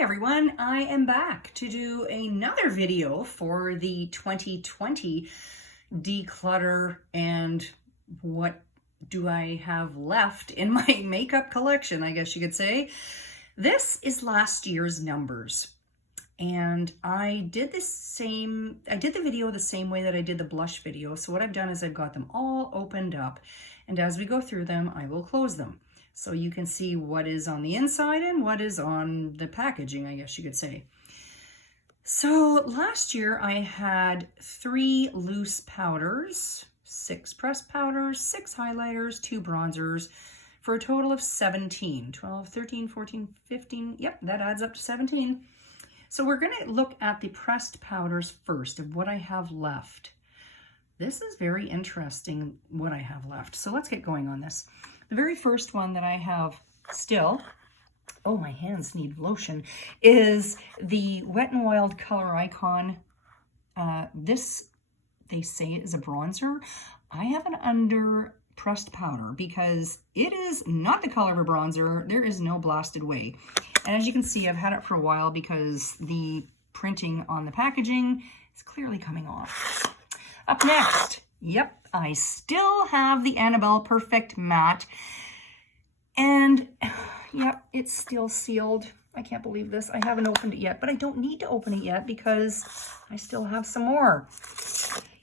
Hey everyone, I am back to do another video for the 2020 declutter and what do I have left in my makeup collection, I guess you could say. This is last year's numbers. And I did the video the same way that I did the blush video. So what I've done is I've got them all opened up, and as we go through them, I will close them. So you can see what is on the inside and what is on the packaging, I guess you could say. So last year I had 3 loose powders, 6 pressed powders, 6 highlighters, 2 bronzers, for a total of 17, 12, 13, 14, 15. Yep, that adds up to 17. So we're going to look at the pressed powders first of what I have left. This is very interesting what I have left. So let's get going on this. The very first one that I have still, oh, my hands need lotion, is the Wet n Wild Color Icon. This, they say, is a bronzer. I have an under pressed powder because it is not the color of a bronzer. There is no blasted way. And as you can see, I've had it for a while because the printing on the packaging is clearly coming off. Up next, yep, I still have the Annabelle Perfect Matte. And yep, it's still sealed. I can't believe this. I haven't opened it yet, but I don't need to open it yet because I still have some more.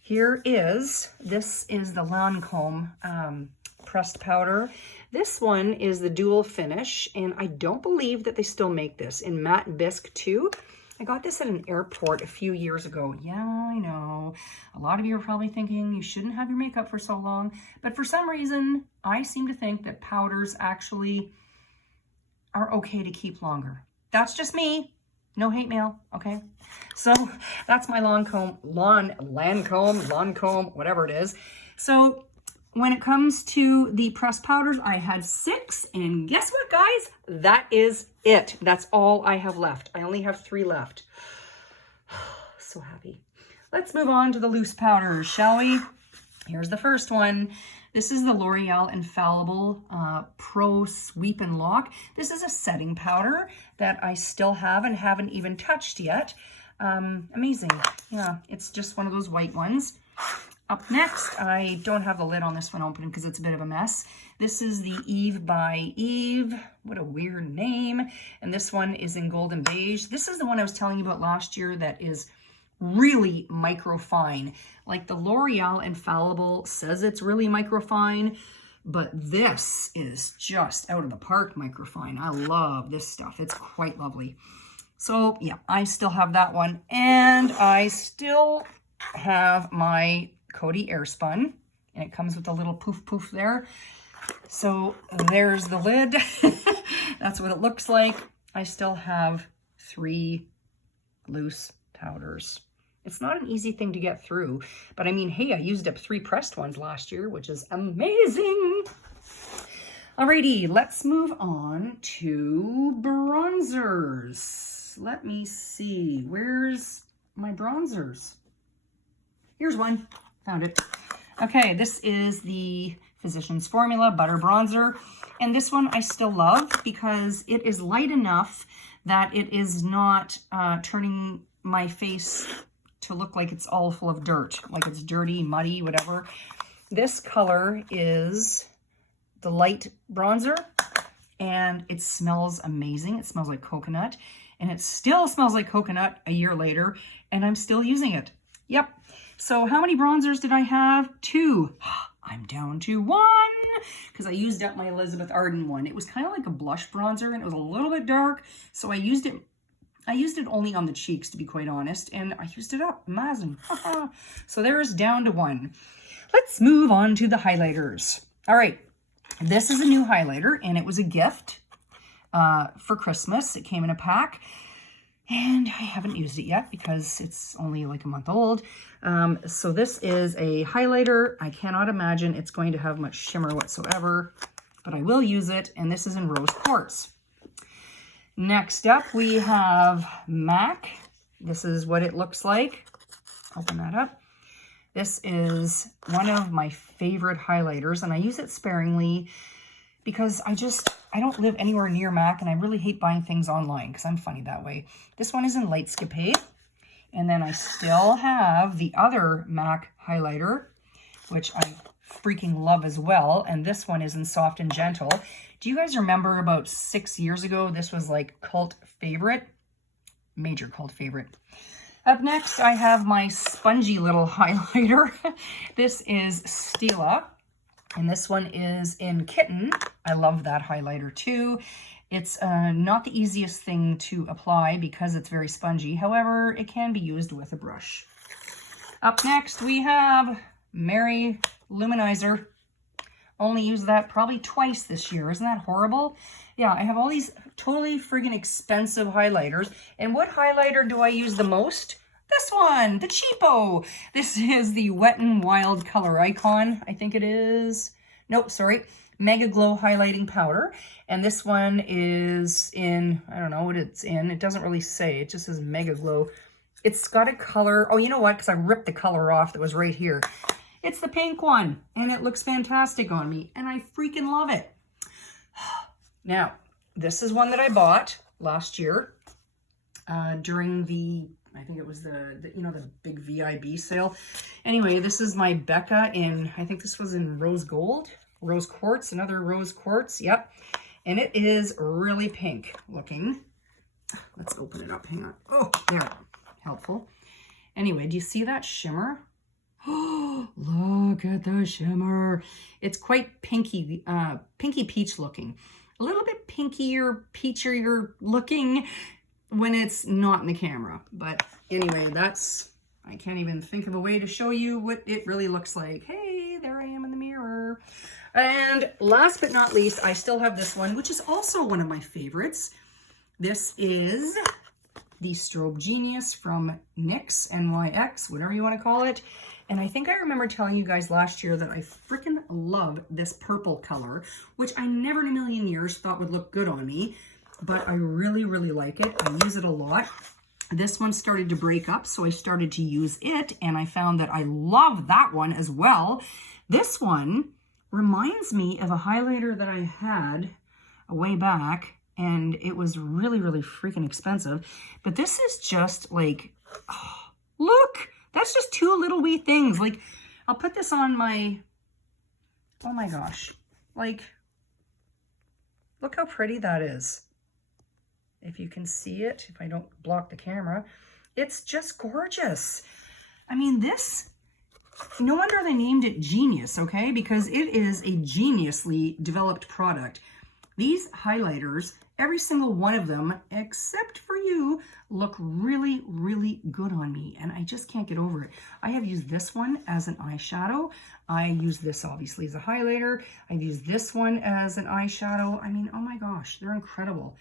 Here is, this is the Lancome pressed powder. This one is the dual finish, and I don't believe that they still make this in matte bisque too. I got this at an airport a few years ago. Yeah, I know. A lot of you are probably thinking you shouldn't have your makeup for so long, but for some reason, I seem to think that powders actually are okay to keep longer. That's just me. No hate mail, okay? So that's my Lancome, whatever it is. So when it comes to the pressed powders, I had 6, and guess what, guys? That is it. That's all I have left. I only have 3 left. So happy. Let's move on to the loose powders, shall we? Here's the first one. This is the L'Oreal Infallible Pro Sweep and Lock. This is a setting powder that I still have and haven't even touched yet. Amazing. Yeah, it's just one of those white ones. Up next, I don't have the lid on this one open because it's a bit of a mess. This is the Eve by Eve. What a weird name. And this one is in golden beige. This is the one I was telling you about last year that is really microfine. Like the L'Oreal Infallible says it's really microfine, but this is just out of the park microfine. I love this stuff. It's quite lovely. So yeah, I still have that one. And I still have my Coty Airspun, and it comes with a little poof poof there. So there's the lid. That's what it looks like. I still have 3 loose powders. It's not an easy thing to get through, but I mean, hey, I used up 3 pressed ones last year, which is amazing. Alrighty, let's move on to bronzers. Let me see, where's my bronzers? Here's one, found it. Okay, this is the Physicians Formula Butter Bronzer. And this one I still love because it is light enough that it is not turning my face to look like it's all full of dirt, like it's dirty, muddy, whatever. This color is the light bronzer, and it smells amazing. It smells like coconut, and it still smells like coconut a year later, and I'm still using it. Yep. So how many bronzers did I have? 2. I'm down to 1 because I used up my Elizabeth Arden one. It was kind of like a blush bronzer, and it was a little bit dark, so I used it only on the cheeks, to be quite honest, and I used it up. Amazing. So there's down to 1. Let's move on to the highlighters. All right, this is a new highlighter, and it was a gift for Christmas. It came in a pack. And I haven't used it yet because it's only like a month old. So this is a highlighter. I cannot imagine it's going to have much shimmer whatsoever, but I will use it. And this is in Rose Quartz. Next up, we have MAC. This is what it looks like. Open that up. This is one of my favorite highlighters, and I use it sparingly because I don't live anywhere near MAC, and I really hate buying things online because I'm funny that way. This one is in Lightscapade. And then I still have the other MAC highlighter, which I freaking love as well. And this one is in Soft and Gentle. Do you guys remember about 6 years ago, this was like cult favorite? Major cult favorite. Up next, I have my spongy little highlighter. This is Stila, and this one is in Kitten. I love that highlighter too. It's not the easiest thing to apply because it's very spongy. However, it can be used with a brush. Up next, we have Lou Manizer. Only used that probably twice this year. Isn't that horrible? Yeah, I have all these totally friggin' expensive highlighters. And what highlighter do I use the most? This one, the cheapo. This is the Wet n Wild Color Icon, I think it is. Nope, sorry. Mega Glow Highlighting Powder. And this one is in, I don't know what it's in. It doesn't really say. It just says Mega Glow. It's got a color. Oh, you know what? Because I ripped the color off that was right here. It's the pink one. And it looks fantastic on me. And I freaking love it. Now, this is one that I bought last year during the, I think it was the big VIB sale. Anyway, this is my Becca in, I think this was in Rose Gold. Rose Quartz, another Rose Quartz, yep. And it is really pink looking. Let's open it up, hang on. Oh, there, helpful. Anyway, do you see that shimmer? Oh, look at the shimmer. It's quite pinky, pinky peach looking. A little bit pinkier, peachier looking when it's not in the camera. But anyway, I can't even think of a way to show you what it really looks like. Hey, there I am in the mirror. And last but not least, I still have this one, which is also one of my favorites. This is the Strobe Genius from NYX, NYX, whatever you want to call it. And I think I remember telling you guys last year that I freaking love this purple color, which I never in a million years thought would look good on me, but I really, really like it. I use it a lot. This one started to break up, so I started to use it, and I found that I love that one as well. This one reminds me of a highlighter that I had a way back, and it was really, really freaking expensive. But this is just like, oh, look, that's just two little wee things. Like, I'll put this on my, oh my gosh, like, look how pretty that is. If you can see it, if I don't block the camera, it's just gorgeous. I mean, this, no wonder they named it Genius, okay? Because it is a geniusly developed product. These highlighters, every single one of them, except for you, look really, really good on me. And I just can't get over it. I have used this one as an eyeshadow. I use this obviously as a highlighter. I've used this one as an eyeshadow. I mean, oh my gosh, they're incredible.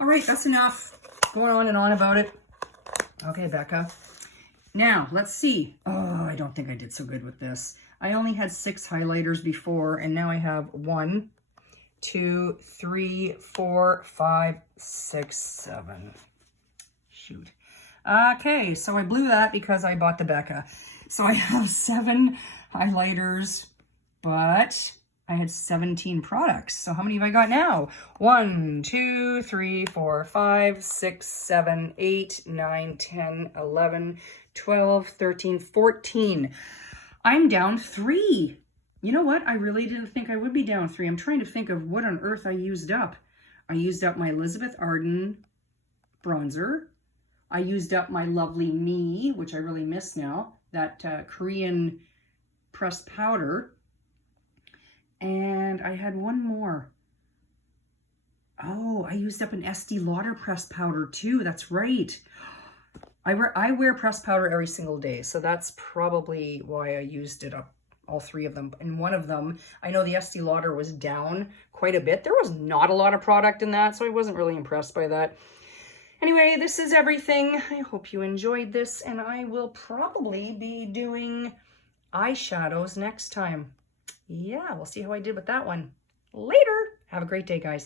All right, that's enough going on and on about it. Okay, Becca. Now, let's see. Oh, I don't think I did so good with this. I only had 6 highlighters before, and now I have 1, 2, 3, 4, 5, 6, 7. Shoot. Okay, so I blew that because I bought the Becca. So I have 7 highlighters, but I had 17 products. So how many have I got now? 1, 2, 3, 4, 5, 6, 7, 8, 9, 10, 11, 12, 13, 14. I'm down 3. You know what? I really didn't think I would be down 3. I'm trying to think of what on earth I used up. I used up my Elizabeth Arden bronzer. I used up my Lovely Me, which I really miss now. That Korean pressed powder. And I had one more. Oh, I used up an Estee Lauder pressed powder too. That's right. I wear pressed powder every single day. So that's probably why I used it up, all 3 of them. And one of them, I know the Estee Lauder was down quite a bit. There was not a lot of product in that, so I wasn't really impressed by that. Anyway, this is everything. I hope you enjoyed this, and I will probably be doing eyeshadows next time. Yeah, we'll see how I did with that one. Later. Have a great day, guys.